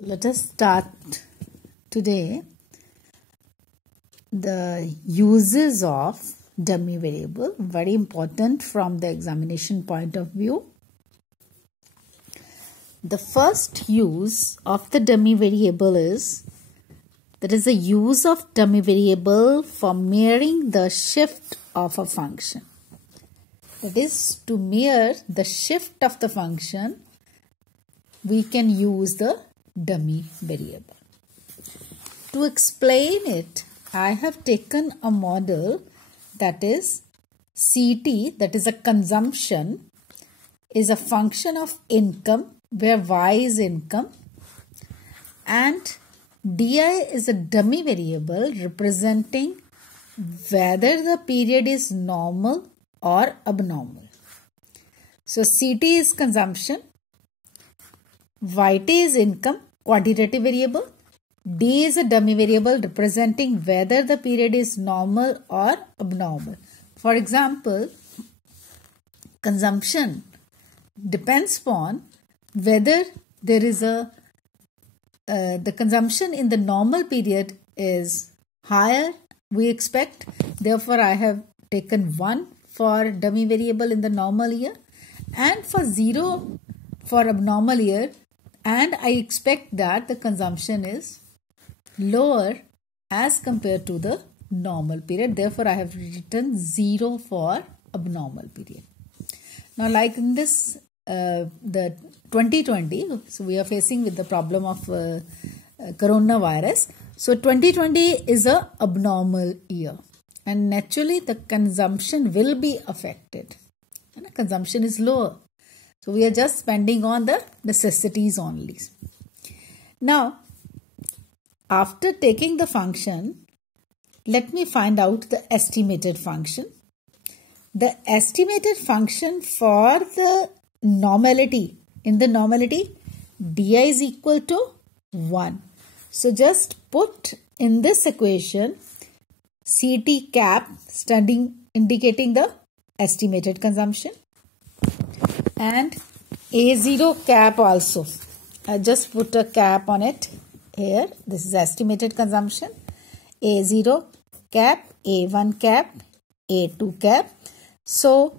Let us start today the uses of dummy variable, very important from the examination point of view. The first use of the dummy variable is there is a use of dummy variable for mirroring the shift of a function. That is, to mirror the shift of the function, we can use the dummy variable. To explain it, I have taken a model that is CT, that is a consumption, is a function of income where Y is income, and DI is a dummy variable representing whether the period is normal or abnormal. So CT is consumption, YT is income, quantitative variable. D is a dummy variable representing whether the period is normal or abnormal. For example, consumption depends upon whether there is the consumption in the normal period is higher, we expect. Therefore, I have taken 1 for dummy variable in the normal year and for 0 for abnormal year, and I expect that the consumption is lower as compared to the normal period. Therefore, I have written 0 for abnormal period. Now, like in this, the 2020, so we are facing with the problem of coronavirus. So, 2020 is a abnormal year, and naturally the consumption will be affected. And consumption is lower. So, we are just spending on the necessities only. Now, after taking the function, let me find out the estimated function. The estimated function for the normality, in the normality, di is equal to 1. So, just put in this equation CT cap indicating the estimated consumption, and A0 cap also. I just put a cap on it here. This is estimated consumption. A0 cap, A1 cap, A2 cap. So,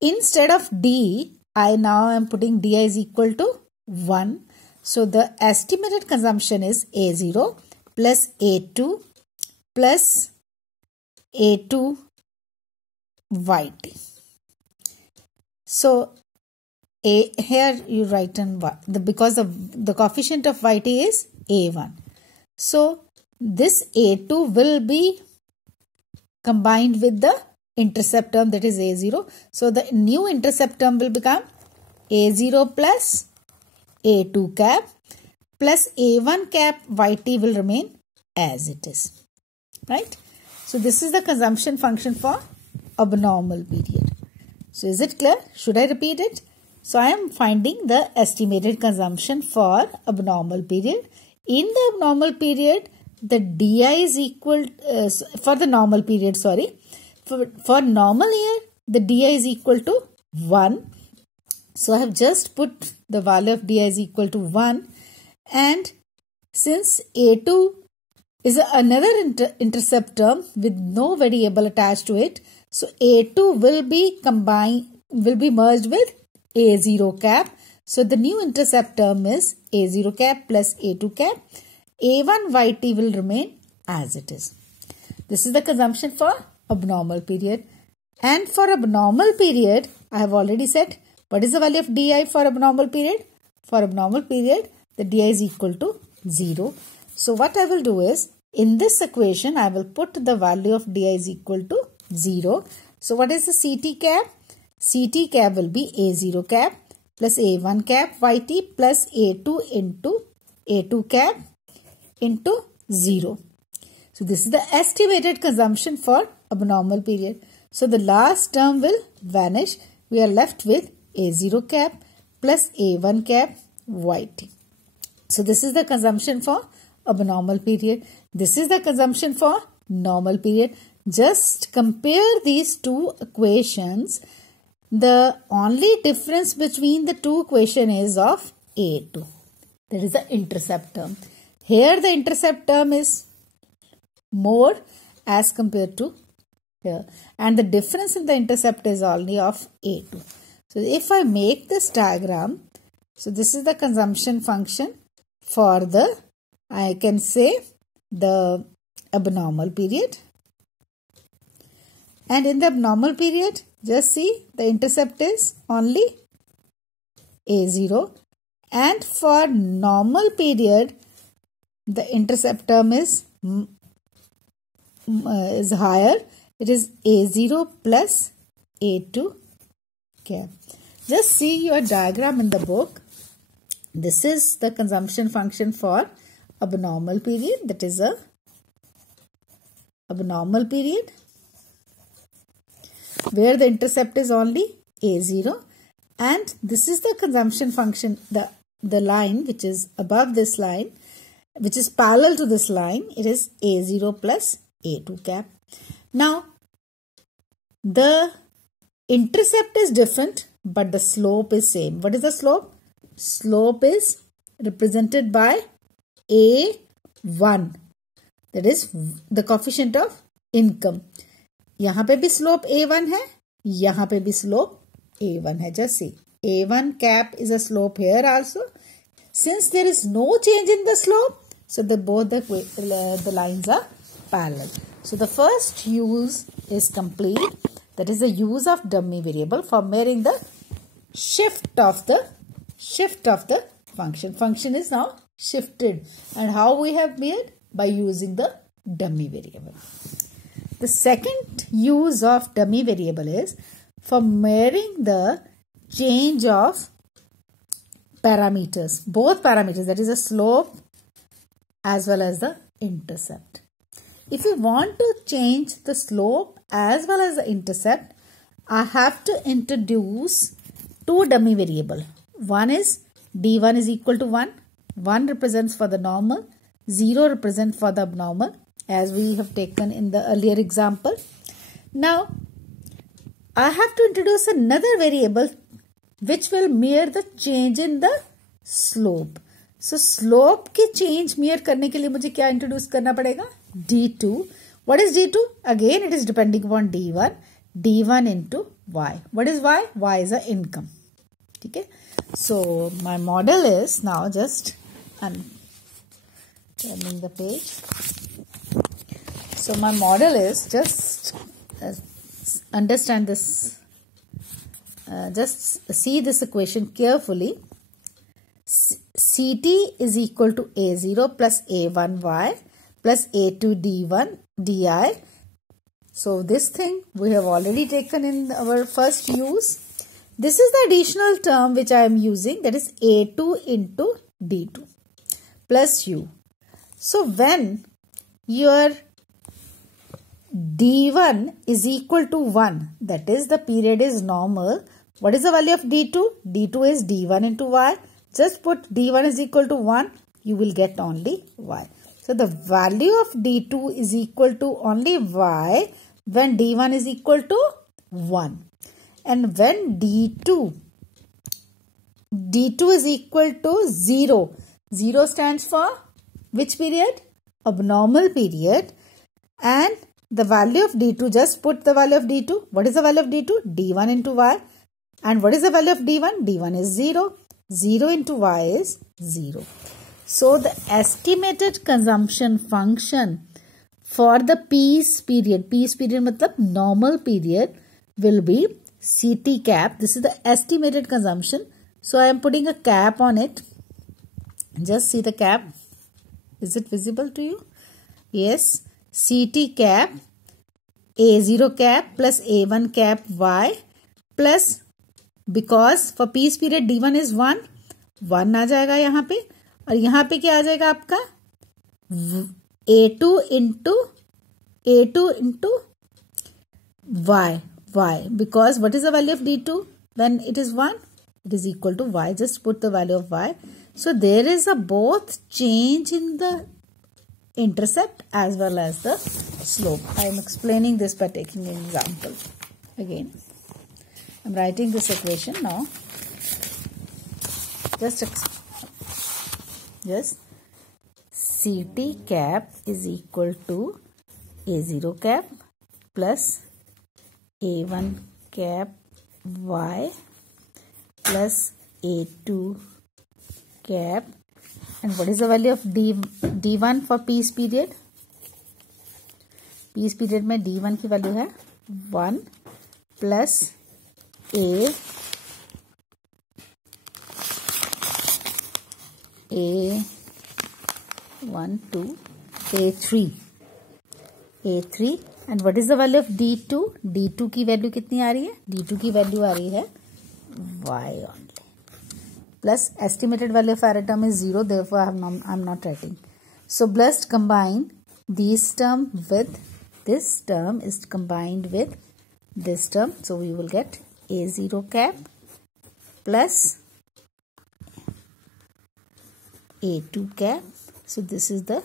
instead of D, I now am putting DI is equal to 1. So, the estimated consumption is A0 plus A2 plus A2 YT. So, here you write in because of the coefficient of YT is A1. So, this A2 will be combined with the intercept term, that is A0. So, the new intercept term will become A0 plus A2 cap plus A1 cap YT will remain as it is. Right? So, this is the consumption function for abnormal period. So, is it clear? Should I repeat it? So, I am finding the estimated consumption for abnormal period. In the abnormal period, the DI is equal, for the normal period, sorry. For normal year, the DI is equal to 1. So, I have just put the value of DI is equal to 1. And since A2 is another intercept term with no variable attached to it, so A2 will be merged with A0 cap. So, the new intercept term is A0 cap plus A2 cap. A1 YT will remain as it is. This is the consumption for abnormal period. And for abnormal period, I have already said what is the value of DI for abnormal period? For abnormal period, the DI is equal to 0. So, what I will do is, in this equation, I will put the value of DI is equal to 0. So, what is the CT cap? CT cap will be A0 cap plus A1 cap YT plus A2 into A2 cap into 0. So, this is the estimated consumption for abnormal period. So, the last term will vanish. We are left with A0 cap plus A1 cap YT. So, this is the consumption for abnormal period. This is the consumption for normal period. Just compare these two equations. The only difference between the two equations is of A2. That is the intercept term. Here the intercept term is more as compared to here. And the difference in the intercept is only of A2. So if I make this diagram, so this is the consumption function for the, I can say, the abnormal period. And in the abnormal period, just see the intercept is only A0. And for normal period, the intercept term is higher. It is A0 plus A2 cap. Just see your diagram in the book. This is the consumption function for abnormal period. That is a abnormal period where the intercept is only A0. And this is the consumption function, the line which is above this line, which is parallel to this line. It is A0 plus A2 cap. Now, the intercept is different, but the slope is same. What is the slope? Slope is represented by A1. That is the coefficient of income. यहाँ पे भी slope A1 है, यहाँ पे भी slope A1 है. Just see, A1 cap is a slope here also. Since there is no change in the slope, so both the lines are parallel. So the first use is complete. That is the use of dummy variable for measuring the shift of the function. Function is now shifted. And how we have made? By using the dummy variable. The second use of dummy variable is for measuring the change of parameters. Both parameters, that is the slope as well as the intercept. If you want to change the slope as well as the intercept, I have to introduce two dummy variable. One is D1 is equal to 1. 1 represents for the normal, 0 represents for the abnormal, as we have taken in the earlier example. Now, I have to introduce another variable which will measure the change in the slope. So, slope के change measure करने के लिए मुझे क्या introduce करना पड़ेगा? D2. What is D2? Again, it is depending upon D1. D1 into Y. What is Y? Y is the income. Okay. So, my model is now just turning the page. So, my model is just understand this. Just see this equation carefully. CT is equal to A0 plus A1Y plus A2 D1 DI. So, this thing we have already taken in our first use. This is the additional term which I am using, that is A2 into D2 plus U. So, when your D1 is equal to 1, that is the period is normal. What is the value of D2? D2 is D1 into Y. Just put D1 is equal to 1, you will get only Y. So, the value of D2 is equal to only Y when D1 is equal to 1. And when D2 is equal to 0. 0 stands for which period? Abnormal period. And the value of D2, just put the value of D2. What is the value of D2? D1 into Y. And what is the value of D1? D1 is 0. 0 into Y is 0. So, the estimated consumption function for the peace period matlab normal period, will be CT cap. This is the estimated consumption. So, I am putting a cap on it. Just see the cap. Is it visible to you? Yes. CT cap, A0 cap plus A1 cap Y plus, because for peace period D1 is 1 आ जाएगा यहाँ पे, और यहाँ पे क्या आ जाएगा आपका A2 into Y, because what is the value of D2 when it is 1? It is equal to Y. Just put the value of Y. So, there is a both change in the intercept as well as the slope. I am explaining this by taking an example. Again, I am writing this equation now. Just just CT cap is equal to A0 cap plus A1 cap y plus A2 cap. And what is the value of D1 for piece period? Piece period में D1 की value है 1 plus A1 to A3 and what is the value of D2? D2 की value कितनी आ रही है? D2 की value आ रही है y only plus estimated value of error term is 0, therefore I'm not writing. So just combine these term with this term is combined with this term, so we will get A0 cap plus A2 cap. So this is the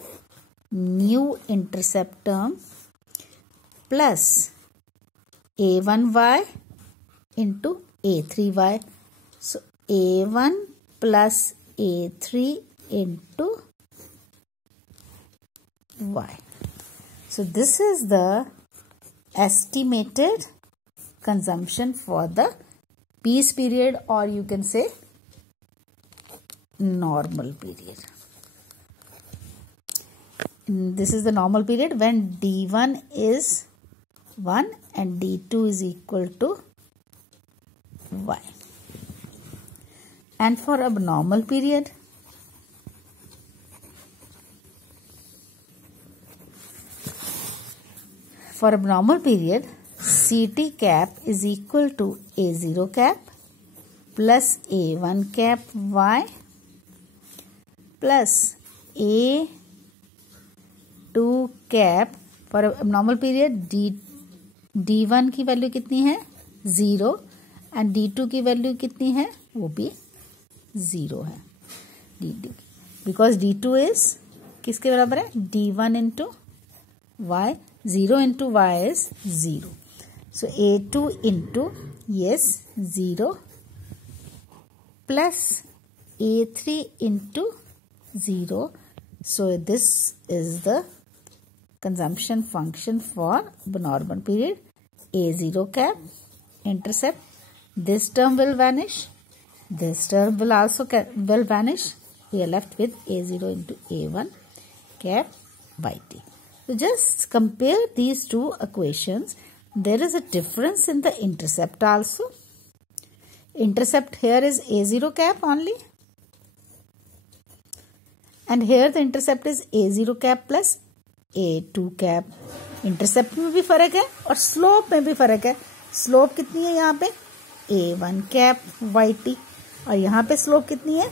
new intercept term plus A1y into A3y. So A1 plus A3 into y. So this is the estimated consumption for the piece period, or you can say normal period. This is the normal period when D1 is 1 and D2 is equal to y. And for abnormal period, CT cap is equal to A0 cap plus A1 cap y plus A2 cap. For abnormal period D1 की value कितनी है 0 and D2 की value कितनी है वो भी 0 है because D2 is किसके बराबर है D1 into y. 0 into y is 0. So A2 into yes 0 plus A3 into 0. So this is the consumption function for abnormal period. A0 cap intercept. This term will vanish. This term will also will vanish. We are left with A0 into A1 cap yt. So just compare these two equations. There is a difference in the intercept also. Intercept here is A0 cap only. And here the intercept is A0 cap plus A2 cap. Intercept में भी फर्क है और slope में भी फर्क है. Slope कितनी है यहाँ पे? A1 cap yt. और यहाँ पे slope कितनी है?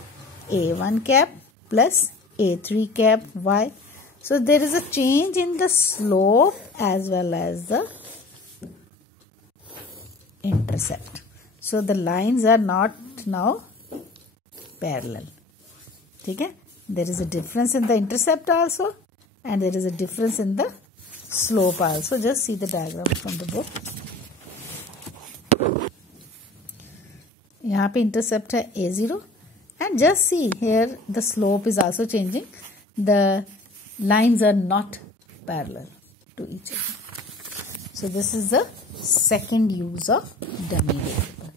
A1 cap plus A3 cap y. So there is a change in the slope as well as the intercept. So the lines are not now parallel. Okay? There is a difference in the intercept also and there is a difference in the slope also. Just see the diagram from the book. यहाँ पे intercept है A0 and just see here the slope is also changing. The lines are not parallel to each other. So this is the second use of dummy variable.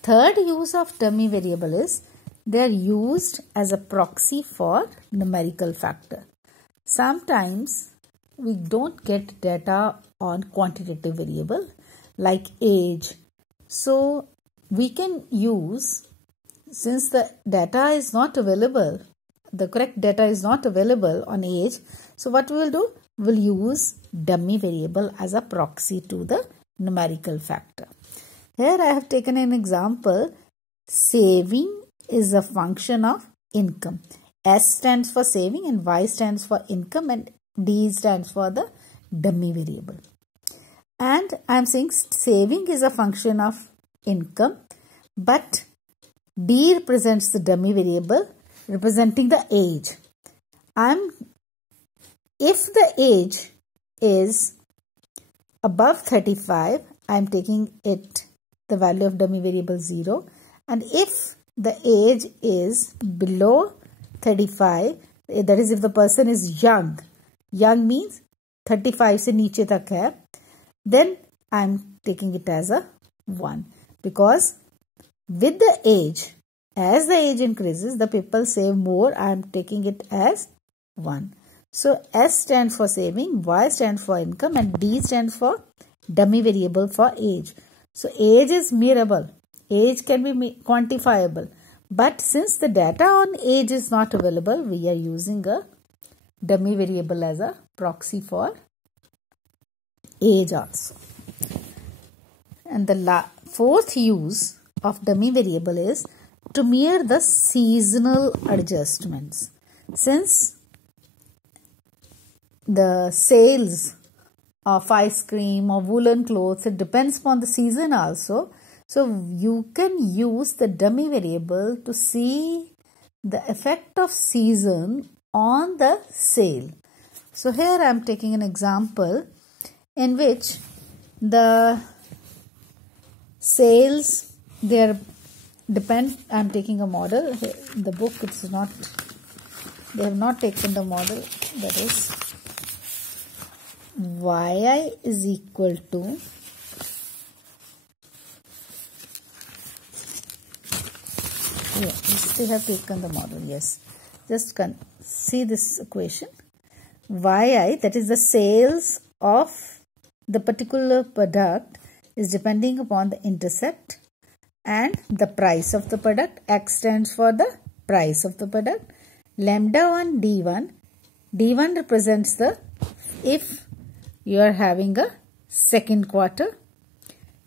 Third use of dummy variable is they are used as a proxy for numerical factor. Sometimes we don't get data on quantitative variable like age. So we can use, since the data is not available, the correct data is not available on age. So what we will do? We'll use dummy variable as a proxy to the numerical factor. Here I have taken an example. Saving is a function of income. S stands for saving and Y stands for income and D stands for the dummy variable. And I am saying saving is a function of income, but D represents the dummy variable representing the age. If the age is above 35, I am taking it the value of dummy variable 0, and if the age is below 35, that is if the person is young. Young means 35 se niche tak hai. Then I am taking it as a 1. Because with the age, as the age increases, the people save more. I am taking it as 1. So S stands for saving, Y stands for income, and D stands for dummy variable for age. So age is measurable. Age can be quantifiable. But since the data on age is not available, we are using a dummy variable as a proxy for age also. And the fourth use of dummy variable is to measure the seasonal adjustments. Since the sales of ice cream or woolen clothes, it depends upon the season also. So you can use the dummy variable to see the effect of season on the sale. So here I am taking an example in which the sales, they depend. I am taking a model. In the book it's not, they have not taken the model, that is yi is equal to they have taken the model. Yes, just see this equation. Yi, that is the sales of the particular product, is depending upon the intercept and the price of the product. X stands for the price of the product. Lambda 1 D1. D1 represents the, if you are having a second quarter,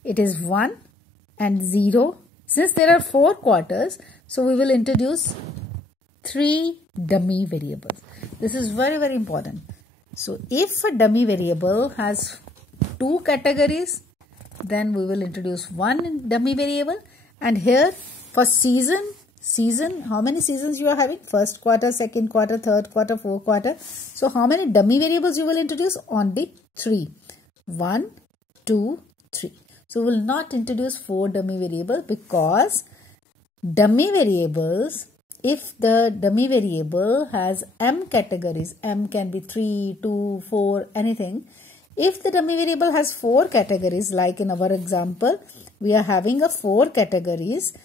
it is 1 and 0. Since there are 4 quarters, so we will introduce 3 dummy variables. This is very, very important. So if a dummy variable has 2 categories, then we will introduce 1 dummy variable. And here for season, how many seasons you are having? First quarter, second quarter, third quarter, fourth quarter. So how many dummy variables you will introduce? Only 3. 1, 2, 3. So we will not introduce 4 dummy variables, because dummy variables, if the dummy variable has m categories, m can be 3, 2, 4, anything. If the dummy variable has 4 categories, like in our example, we are having a 4 categories,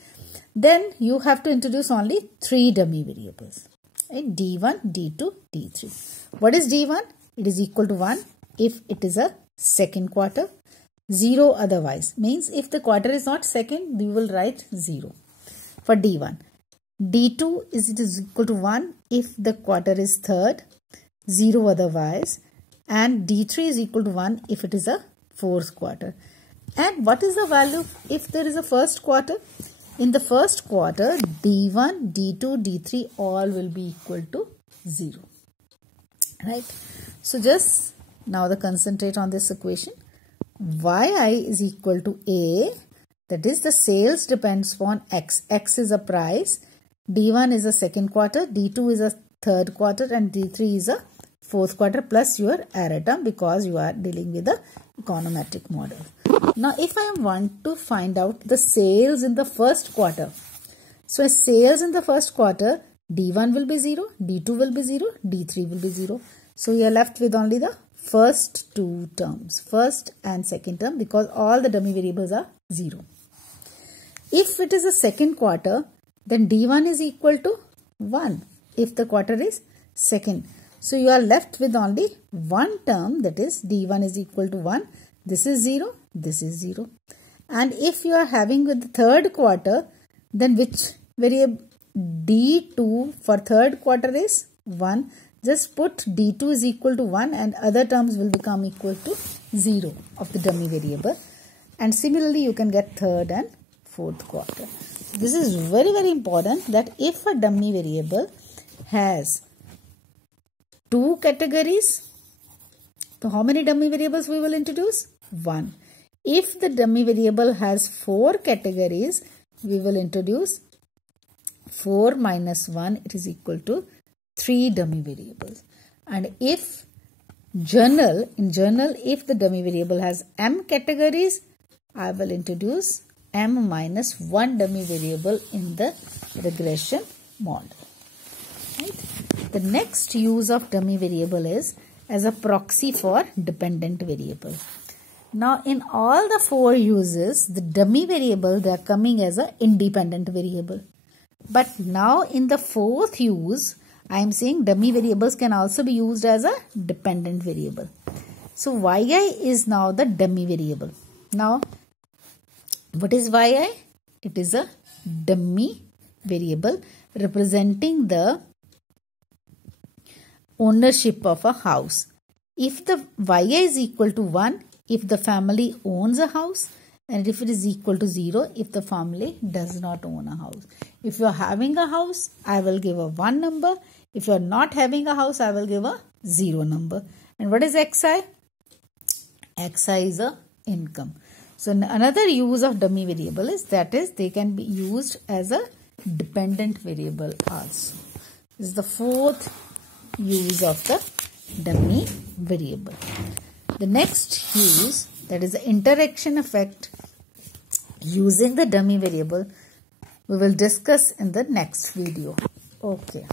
then you have to introduce only 3 dummy variables. Right? D1, D2, D3. What is D1? It is equal to 1 if it is a second quarter. 0 otherwise. Means if the quarter is not second, we will write 0 for D1. D2 is equal to 1 if the quarter is third. 0 otherwise. And D3 is equal to 1 if it is a fourth quarter. And what is the value if there is a first quarter? In the first quarter, D1, D2, D3 all will be equal to 0. Right? So just now concentrate on this equation. Yi is equal to A, that is the sales depends upon X. X is a price. D1 is a second quarter, D2 is a third quarter, and D3 is a fourth quarter, plus your error term, because you are dealing with the econometric model. Now if I want to find out the sales in the first quarter, so sales in the first quarter, D1 will be 0, D2 will be 0, D3 will be 0. So you are left with only the first 2 terms, first and second term, because all the dummy variables are 0. If it is a second quarter, then D1 is equal to 1 if the quarter is second. So you are left with only 1 term, that is D1 is equal to 1. This is 0, this is 0. And if you are having with the third quarter, then which variable? D2 for third quarter is 1. Just put D2 is equal to 1 and other terms will become equal to 0 of the dummy variable. And similarly, you can get third and fourth quarter. This is very, very important, that if a dummy variable has 2 categories, so how many dummy variables we will introduce? 1. If the dummy variable has 4 categories, we will introduce 4 minus 1, it is equal to 3 dummy variables. And if in journal, if the dummy variable has m categories, I will introduce m minus 1 dummy variable in the regression model. Right? The next use of dummy variable is as a proxy for dependent variable. Now in all the 4 uses, the dummy variable, they are coming as an independent variable. But now in the 4th use, I am saying dummy variables can also be used as a dependent variable. So yi is now the dummy variable. Now what is yi? It is a dummy variable representing the ownership of a house. If the yi is equal to 1, if the family owns a house, and if it is equal to 0, if the family does not own a house. If you are having a house, I will give a 1 number. If you are not having a house, I will give a 0 number. And what is xi? Xi is a income. So another use of dummy variable is they can be used as a dependent variable also. This is the 4th use of the dummy variable. The next use, that is the interaction effect using the dummy variable, we will discuss in the next video. Okay.